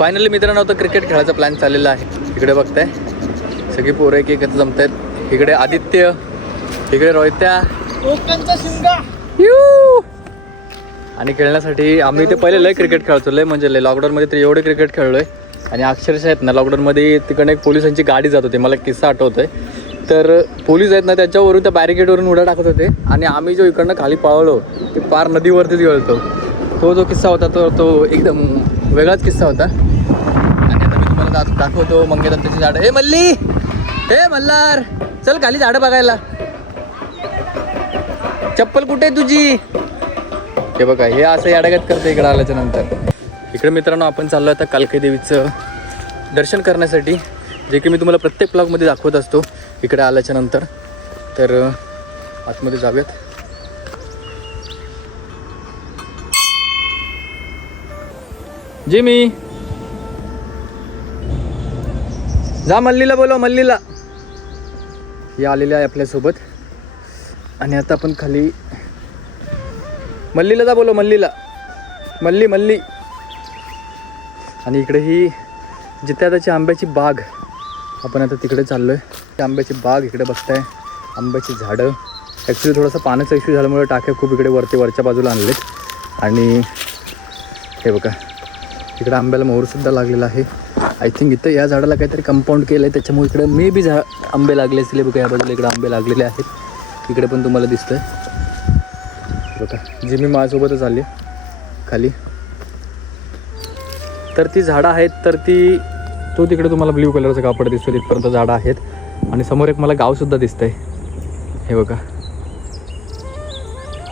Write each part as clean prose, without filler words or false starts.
Finally मित्रांनो आता cricket खेळायचा प्लॅन चाललेला आहे. इकडे बघताय सगळी पोरं एक एकत्र जमतायत. इकडे आदित्य, इकडे रोहित्या, कोकणचा शिंगा आणि खेळण्यासाठी आम्ही ते पहिले लय क्रिकेट खेळतो, लय म्हणजे लय. लॉकडाऊनमध्ये तर एवढे क्रिकेट खेळलोय आणि अक्षरशः आहेत ना लॉकडाऊनमध्ये तिकडे एक पोलिसांची गाडी जात होती, मला किस्सा आठवतोय. तर पोलीस आहेत ना त्याच्यावरून त्या बॅरिकेडवरून उड्या टाकत होते आणि आम्ही जो इकडनं खाली पळलो ते पार नदीवरतीच गेलतो. तो जो किस्सा होता तो एकदम वेगळाच किस्सा होता. आणि आता मी तुम्हाला दाखवतो मंगेदत्ताची झाडं. ए मल्ली, ए मल्हार, चल खाली झाडं बघायला. चप्पल कुठे आहे तुझी? हे बघा, हे असं याडगत करते इकडे आल्याच्या नंतर. इकडे मित्रांनो आपण चाललो आता कालकाई देवीचं दर्शन करण्यासाठी, जे की मी तुम्हाला प्रत्येक ब्लॉगमध्ये दाखवत असतो इकडे आल्याच्या नंतर. तर आतमध्ये जाऊयात. जिमी, जा मल्लीला बोलव, मल्लीला. हे आलेले आहे आपल्यासोबत. आणि आता आपण खाली, मल्लीला जा बोलव, मल्लीला, मल्ली मल्ली. आणि इकडे ही जित्याची आंब्याची बाग, आपण आता तिकडे चाललो आहे. आंब्याची बाग इकडे बघताय, आंब्याची झाडं. ॲक्च्युली थोडंसं पाण्याचा इश्यू झाल्यामुळे टाक्या खूप इकडे वरच्या बाजूला आणलेत. आणि हे बघा इकडे आंब्याला मोहरसुद्धा लागलेला आहे. आय थिंक इथं या झाडाला काहीतरी कंपाऊंड केलं आहे, त्याच्यामुळे इकडे मे बी आंबे लागले असले. बघा या बाजूला इकडे आंबे लागलेले आहेत. इकडे पण तुम्हाला दिसतंय बघा. जी मी माझ्यासोबतच आली खाली. तर ती झाडं आहेत, तर तो तिकडे तुम्हाला ब्ल्यू कलरचं कापड दिसतो, तिथपर्यंत झाडं आहेत. आणि समोर एक मला गावसुद्धा दिसतंय. हे बघा,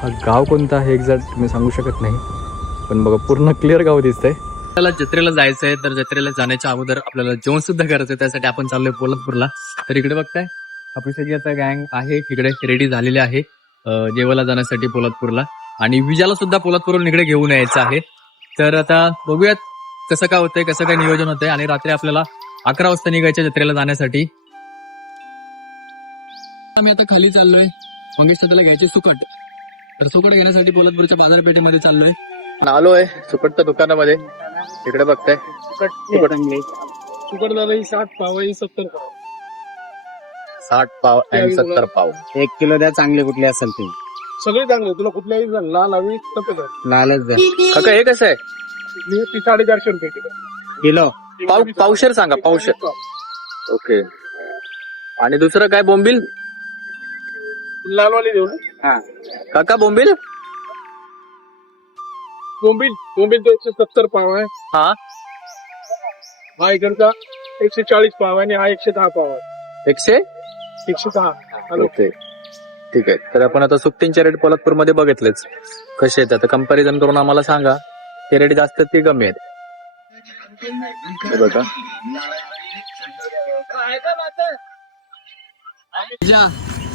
हा गाव कोणता आहे एक्झॅक्ट मी सांगू शकत नाही, पण बघा पूर्ण क्लिअर गाव दिसतंय. आपल्याला जत्रेला जायचं आहे, तर जत्रेला जाण्याच्या अगोदर आपल्याला जेवण सुद्धा करायचं आहे. त्यासाठी आपण चाललोय पोलादपूरला. तर इकडे बघताय आपली सगळी आता गँग आहे इकडे रेडी झालेली आहे जेवायला जाण्यासाठी पोलादपूरला. आणि विजाला सुद्धा पोलादपूरवरून इकडे घेऊन यायचं आहे. तर आता बघूयात कसं काय होतंय, कसं काय नियोजन होतंय. आणि रात्री आपल्याला 11 वाजता निघायच्या जत्रेला जाण्यासाठी. आम्ही आता खाली चाललोय मंगेश दादाला घ्यायचे सुकट. तर सुकट घेण्यासाठी पोलादपूरच्या बाजारपेठेमध्ये चाललोय. आलोय सुकटच्या दुकानामध्ये. इकडे बघताय सुकट दादा ही 60 पाव, ही 70 पाव. 60 पाव आणि 70 पाव. 1 किलो द्या, चांगले कुठले असेल ते. सगळे चांगले, तुला कुठल्याही लाल हवी सफेद हवी. लालच द्या. काका हे कसं आहे? ती 450 रुपये किलो. किलो पावशेर सांगा, पावशेर. ओके. आणि दुसरं काय? बोंबील लालवाली देऊ ना. हा काका बोंबील बोंबील तो 170 पाव आहे. हा इकडचा 140 पाव आहे आणि हा 110 पाव आहे. 110. ओके ठीक आहे. तर आपण आता सुकटींचे रेट पोलादपूर मध्ये बघितलेच कसे आहेत. आता कंपॅरिझन करून आम्हाला सांगा, ते रेट जास्त आहेत की कमी आहेत. बघा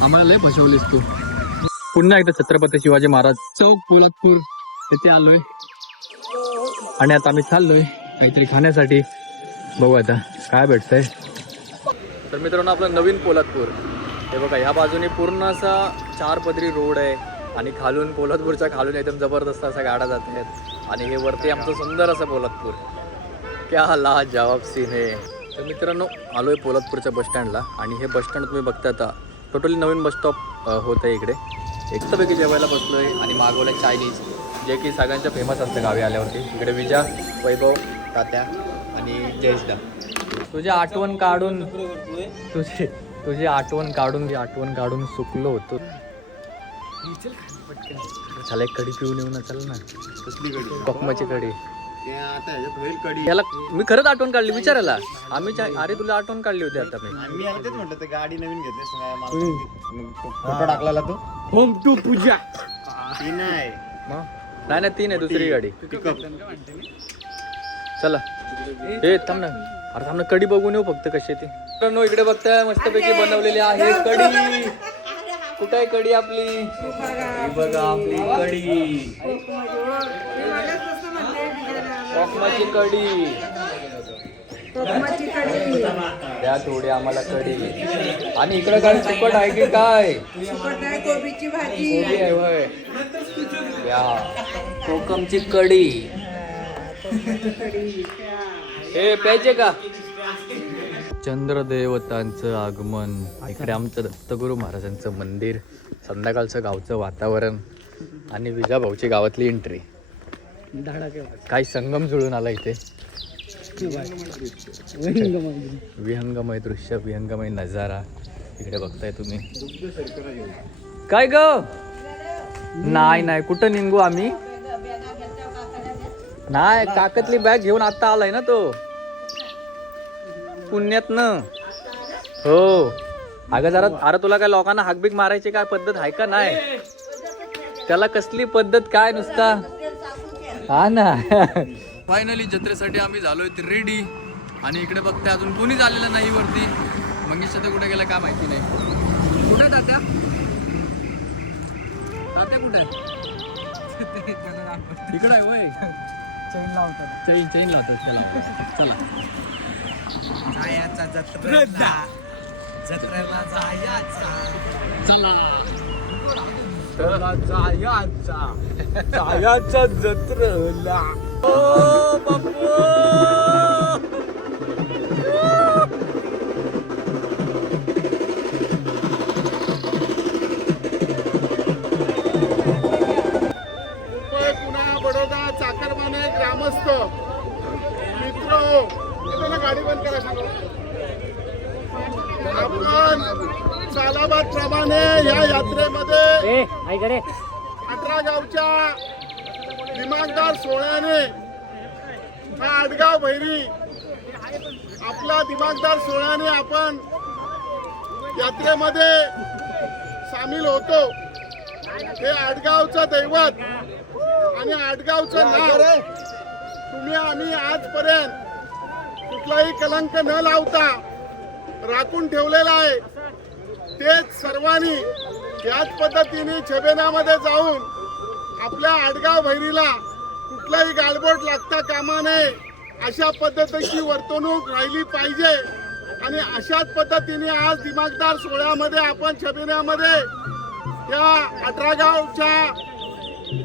आम्हाला लय फसवलीस तू. पुन्हा एकदा छत्रपती शिवाजी महाराज चौक पोलादपूर तिथे आलोय. आणि आता आम्ही चाललोय काहीतरी खाण्यासाठी. बघू आता काय भेटतंय. तर मित्रांनो आपलं नवीन पोलादपूर हे बघा. ह्या बाजूने पूर्ण असा 4 पदरी रोड आहे आणि खालून पोलादपूरच्या खालून एकदम जबरदस्त असा गाड्या जात आहेत. आणि हे वरती आमचं सुंदर असं पोलादपूर. क्या लाजवाब सीन आहे. तर मित्रांनो आलोय पोलादपूरच्या बसस्टँडला. आणि हे बसस्टँड तुम्ही बघता आता टोटली नवीन बसस्टॉप होत आहे इकडे. एकटंपैकी जेवायला बसलोय आणि मागवलं चायनीज, जे की सगळ्यांच्या फेमस असतं गावी आल्यावरती. इकडे विजा, वैभव, तात्या आणि जयेशदा. तुझी आठवण काढून सुकलो होतो. चला एक कढी पिऊन येऊ ना. चल ना. कसली कढी? कोकमाची कढी. याला मी खरंच आठवण काढली विचारायला. अरे तुला आठवण काढली होती आता मी तेच म्हटलं, ते गाडी नवीन घेतली फोटो टाकला तो. होम टू पूजा. ती नाही नाही 3 आहे दुसरी गाडी. चला हे थांब ना. अरे थांब ना, कढी बघून येऊ फक्त कशी आहे ती. मित्रांनो इकडे बघताय मस्तपैकी बनवलेली आहे कढी. कुठे आहे कढी आपली? ही बघा आपली कढी, कोकमाची कढी. द्या थोडी आम्हाला कढी. आणि इकडे काय सुकट आहे की काय? कोबीची भाजी. कोबी आहे होय. या कोकमची कढी. हे प्यायचे का? चंद्रदेवतांचं आगमन, इकडे आमचं दत्तगुरू महाराजांचं मंदिर, संध्याकाळचं गावचं वातावरण आणि विजाभाऊची गावातली एंट्री. काही संगम जुळून आला इथे. विहंगमय दृश्य, विहंगमय नजारा इकडे बघताय तुम्ही. काय ग? नाही कुठं निघू आम्ही? नाही, काकातली बॅग घेऊन आता आलाय ना तो पुण्यातनं. हो अगं जरा, अरे तुला काय लोकांना हाकबीक मारायची काय पद्धत आहे का नाही? त्याला कसली पद्धत काय नुसता. हा ना. फायनली जत्रेसाठी आम्ही झालोय रेडी आणि इकडे बघते अजून कोणीच आलेलं नाही वरती. मंगेश तर कुठे गेला काय माहिती नाही. कुठे तात्या? तात्या कुठे? इकडे आहे वय. चैन लावतो त्याला. चला जायाचा जत्रेला. बडोदा चाकरमाने ग्रामस्थ मित्र, गाडी बंद करा सांगा. आपण सालाबाद प्रमाणे या यात्रेमध्ये 18 गावच्या दिमागदार सोहळ्याने हा आडगाव भैरी आपला दिमागदार सोहळ्याने आपण यात्रेमध्ये सामील होतो. हे आडगावचं दैवत आणि आडगावचं नाव तुम्ही आम्ही आजपर्यंत कुठलाही कलंक न लावता राखून ठेवलेला आहे. तेच सर्वांनी याच पद्धतीने छबेनामध्ये जाऊन आपल्या आडगाव भैरीला कुठलाही गालबोट लागता कामा नये अशा पद्धतीची वर्तणूक राहिली पाहिजे. आणि अशाच पद्धतीने आज दिमागदार सोहळ्यामध्ये आपण छबेनामध्ये या 18 गावच्या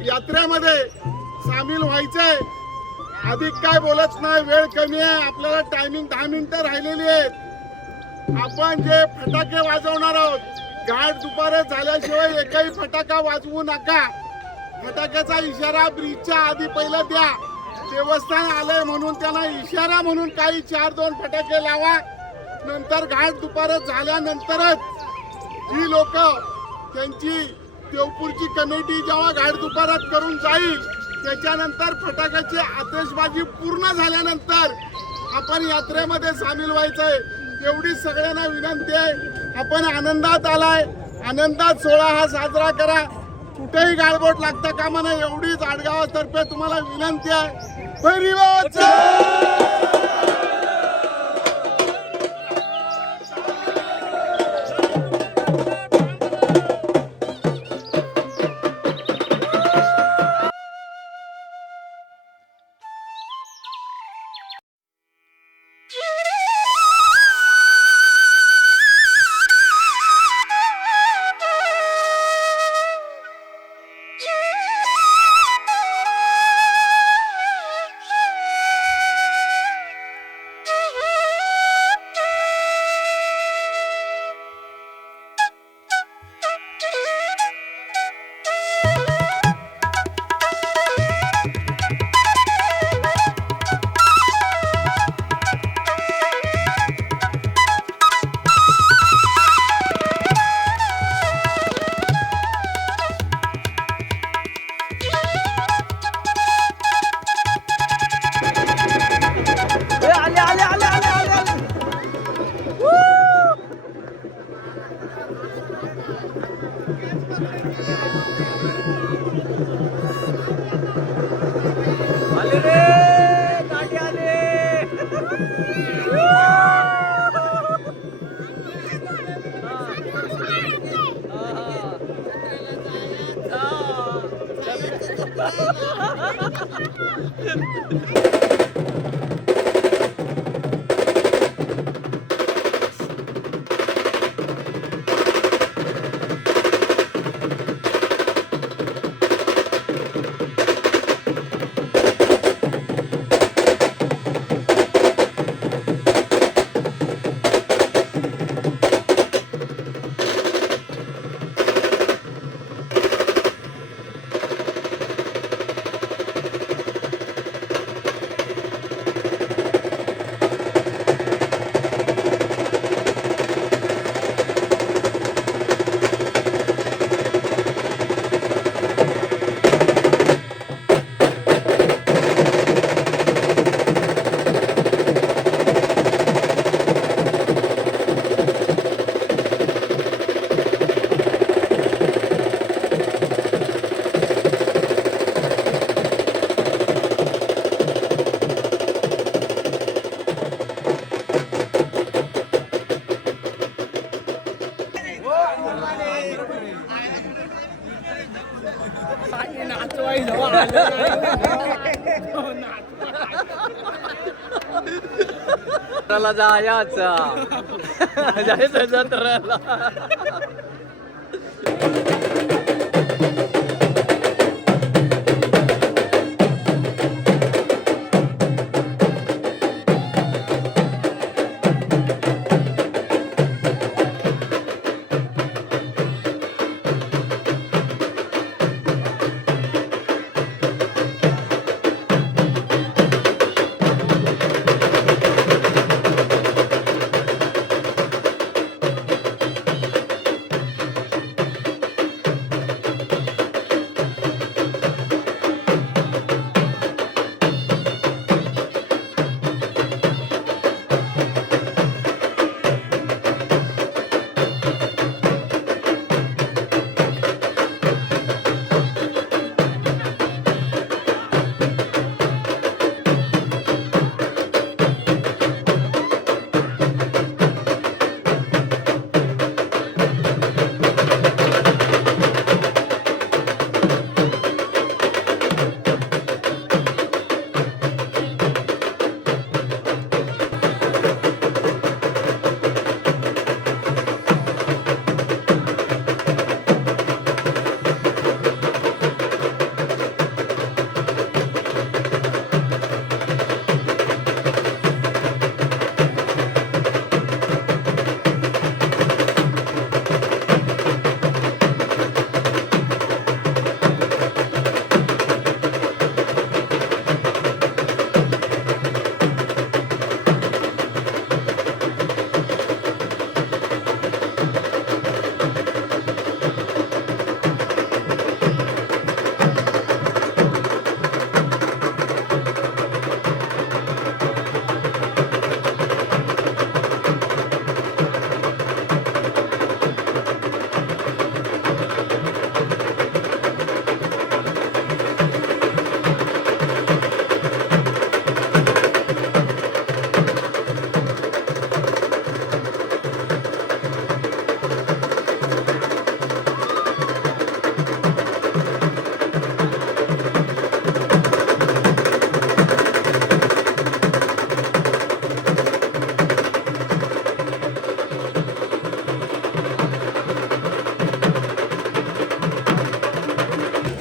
यात्रेमध्ये सामील व्हायचंय. अधिक काय बोलत नाही, वेळ कमी आहे, आपल्याला टायमिंग 10 मिनिटं राहिलेली आहेत. आपण जे फटाके वाजवणार आहोत, घाट दुपार झाल्याशिवाय एकही फटाका वाजवू नका. फटाक्याचा इशारा ब्रिजच्या आधी पहिलं द्या. देवस्थान आलंय म्हणून त्यांना इशारा म्हणून काही 4-2 फटाके लावा. नंतर घाट दुपार झाल्यानंतरच जी लोक त्यांची देवपूरची कमिटी जेव्हा घाट दुपारात करून जाईल त्याच्यानंतर फटाक्याची आतिषबाजी पूर्ण झाल्यानंतर आपण यात्रेमध्ये सामील व्हायचंय. एवढी सगळ्यांना विनंती आहे. आपण आनंदात आलाय, आनंदात सोहळा हा साजरा करा. कुठेही गाळबोट लागता कामा नये एवढीच आडगावातर्फे तुम्हाला विनंती आहे. जायचं जत्रेला.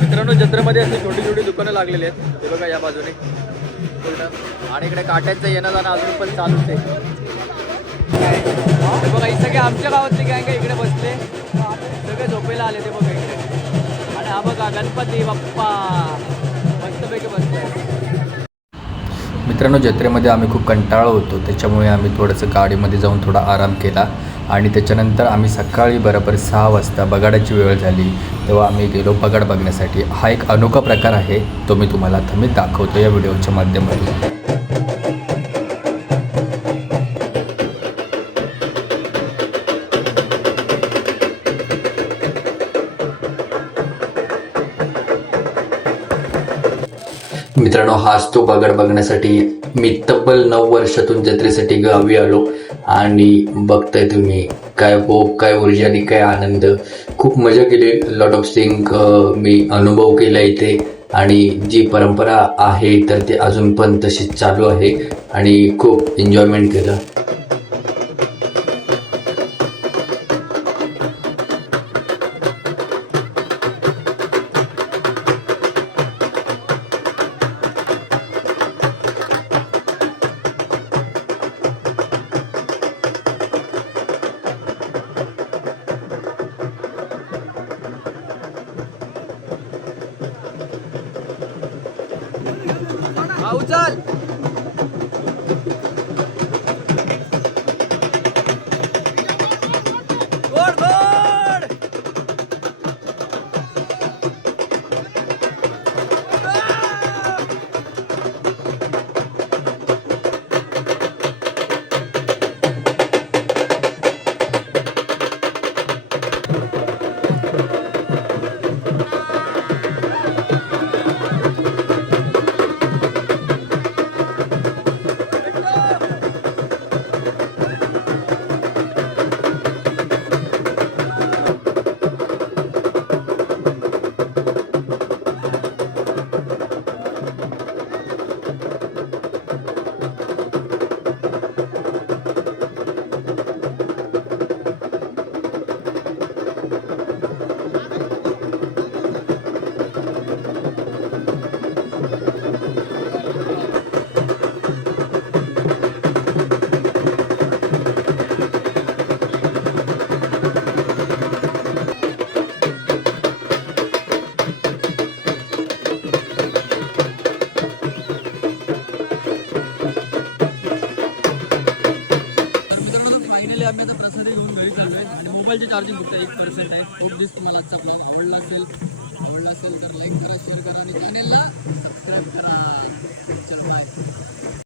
मित्रांनो, जत्रेमध्ये अशी छोटी छोटी दुकानं लागलेली आहेत. ते बघा या बाजूने पूर्ण, आणि इकडे काट्यांचं येणं जाणं अजून पण चालूच आहे. ते बघा, ही सगळे आमच्या गावातली गँग इकडे बसले, सगळे झोपेला आले. ते बघा इकडे, आणि हा बघा गणपती बाप्पा मस्तपैकी बसले. मित्रांनो, जत्रेमध्ये आम्ही खूप कंटाळलो होतो, त्याच्यामुळे आम्ही थोडंसं गाडीमध्ये जाऊन थोडा आराम केला. आणि त्याच्यानंतर आम्ही सकाळी बरोबर 6 वाजता बगाडाची वेळ झाली तेव्हा आम्ही गेलो बगाड बघण्यासाठी. हा एक अनोखा प्रकार आहे, तो मी तुम्हाला आता मी दाखवतो या व्हिडिओच्या माध्यमातून. मित्रांनो, हाच तो बगाड बघण्यासाठी मी तब्बल 9 वर्षातून जत्रेसाठी गावी आलो. आणि बघताय तुम्ही काय काय ऊर्जा आणि काय आनंद. खूप मजा केली, लॉट ऑफ थिंग मी अनुभव केला इथे. आणि जी परंपरा आहे तर ते अजून पण तशीच चालू आहे आणि खूप एन्जॉयमेंट केलं. उचल. गोड गोड. फायनली आम्ही आता प्रसाद घेऊन घरी चाललोय आणि मोबाईलची चार्जिंग फक्त 1% आहे. खूप दिवस तुम्हाला आजचा ब्लॉग आवडला असेल तर लाईक करा, शेअर करा आणि चॅनेलला सबस्क्राईब करा. चलो बाय.